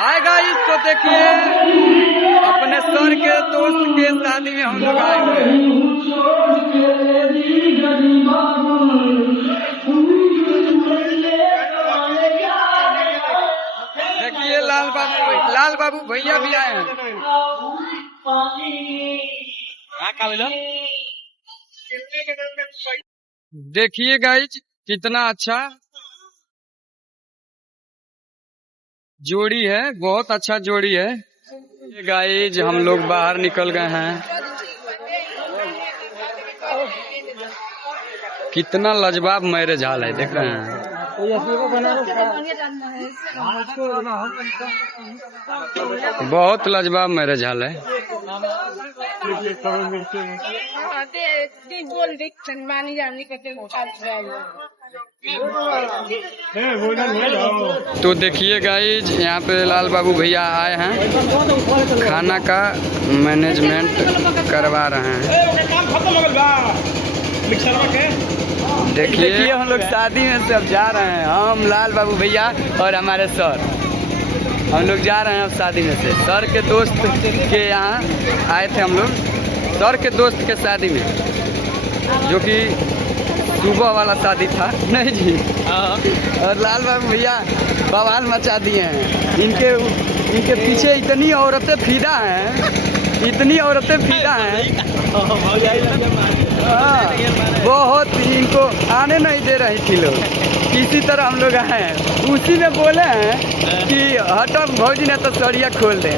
Hi guys, तो देखिए अपने सर के दोस्त के शादी में हम लोग आए हुए हैं। देखिए लाल बाबू भैया भी आए हैं। देखिए गाइस कितना अच्छा जोड़ी है, बहुत अच्छा जोड़ी है। ये गाइस हम लोग बाहर निकल गए हैं। कितना लाजवाब मैरिज हॉल है, देख रहे हैं। बहुत लाजवाब मैरिज हॉल है। तो देखिए गाइज यहाँ पे लाल बाबू भैया आए हैं, खाना का मैनेजमेंट करवा रहे हैं। देखिए हम लोग शादी में सब जा रहे हैं। हम लाल बाबू भैया और हमारे सर, हम लोग जा रहे हैं अब शादी में से। सर के दोस्त के यहाँ आए थे हम लोग, सर के दोस्त के शादी में, जो कि सुबह वाला शादी था। नहीं जी, और लाल बाबू भैया बवाल मचा दिए हैं। इनके पीछे इतनी औरतें फिदा हैं, इतनी औरतें फिदा हैं, बहुत इनको आने नहीं दे रही थी लोग। इसी तरह हम लोग आए हैं, उसी में बोले हैं कि हटो भौजी ने तो सड़िया खोल दे।